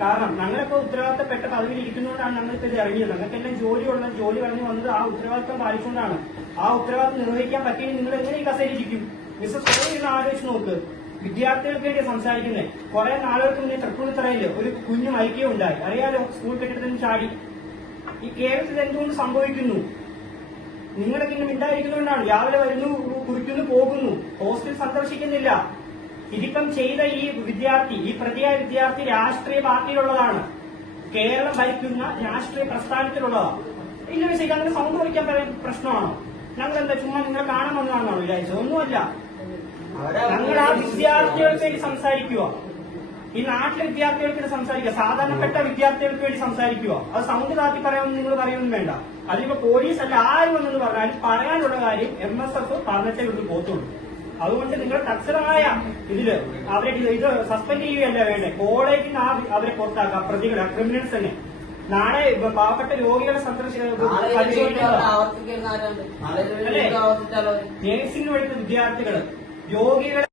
കാരണം ഞങ്ങളൊക്കെ ഉത്തരവാദിത്തപ്പെട്ട പദവിയിൽ ഇരിക്കുന്നതുകൊണ്ടാണ് ഞങ്ങൾ ഇത് ഇറങ്ങിയത്. ഞങ്ങൾക്കെല്ലാം ജോലിയുള്ള ജോലി കളഞ്ഞു വന്നത് ആ ഉത്തരവാദിത്തം പാലിച്ചുകൊണ്ടാണ്. ആ ഉത്തരവാദിത്തം നിർവഹിക്കാൻ പറ്റിയെങ്കിൽ നിങ്ങൾ എങ്ങനെ ഈ കസേരിയിരിക്കും മിസ്റ്റർ സോറി എന്ന് ആലോചിച്ച് നോക്ക്. വിദ്യാർത്ഥികൾക്ക് വേണ്ടി സംസാരിക്കുന്നത് കുറെ നാളുകൾക്ക് മുന്നേ തൃപ്പൂണിത്തറയിൽ ഒരു കുഞ്ഞു മരിക്കുകയുണ്ടായി അറിയാലോ സ്കൂൾ കെട്ടിടത്തിന് ചാടി. ഈ കേരളത്തിൽ എന്തുകൊണ്ട് സംഭവിക്കുന്നു? നിങ്ങളൊക്കെ ഇങ്ങനെ മിണ്ടായിരിക്കുന്നതുകൊണ്ടാണ് രാവിലെ വരുന്നു കുറിക്കുന്നു പോകുന്നു. ഹോസ്റ്റൽ സന്ദർശിക്കുന്നില്ല. ഇതിപ്പം ചെയ്ത ഈ വിദ്യാർത്ഥി ഈ പ്രതിയായ വിദ്യാർത്ഥി രാഷ്ട്രീയ പാർട്ടിയിലുള്ളതാണ്. കേരളം ഭരിക്കുന്ന രാഷ്ട്രീയ പ്രസ്ഥാനത്തിലുള്ളതാണ്. ഇല്ല ശരി അങ്ങനെ സൗണ്ട് പറയുന്ന പ്രശ്നമാണോ? ഞങ്ങൾ എന്താ ചുമ്മാ നിങ്ങളെ കാണാൻ വന്നതാണോ വിചാരിച്ചത്? ഒന്നുമല്ല. ഞങ്ങൾ ആ വിദ്യാർത്ഥികൾക്ക് വേണ്ടി സംസാരിക്കുക ഈ നാട്ടിലെ വിദ്യാർത്ഥികൾക്ക് വേണ്ടി സംസാരിക്കുക. സാധാരണപ്പെട്ട വിദ്യാർത്ഥികൾക്ക് വേണ്ടി സംസാരിക്കുക അത് സൗണ്ട് താത്തി പറയാമെന്ന് നിങ്ങൾ പറയുമെന്ന് വേണ്ട. അതിപ്പോ പോലീസ് അല്ല ആര് വന്നെന്ന് പറഞ്ഞാലും പറയാനുള്ള കാര്യം എം എസ് എഫ് പറഞ്ഞിട്ടേ ഇവിടുന്ന് പോത്തുള്ളൂ അതുകൊണ്ട് നിങ്ങൾ തത്സരമായ ഇതിൽ അവരെ ഇത് സസ്പെൻഡ് ചെയ്യുകയല്ല വേണ്ടേ കോളേജിൽ നിന്ന് ആ അവരെ പുറത്താക്കാം. പ്രതികളെ ക്രിമിനൽസ് തന്നെ. നാളെ പാവപ്പെട്ട രോഗികളെ സന്ദർശിക്കുന്നത് നേഴ്സിംഗ് പഠിക്കുന്ന വിദ്യാർത്ഥികൾ രോഗികളെ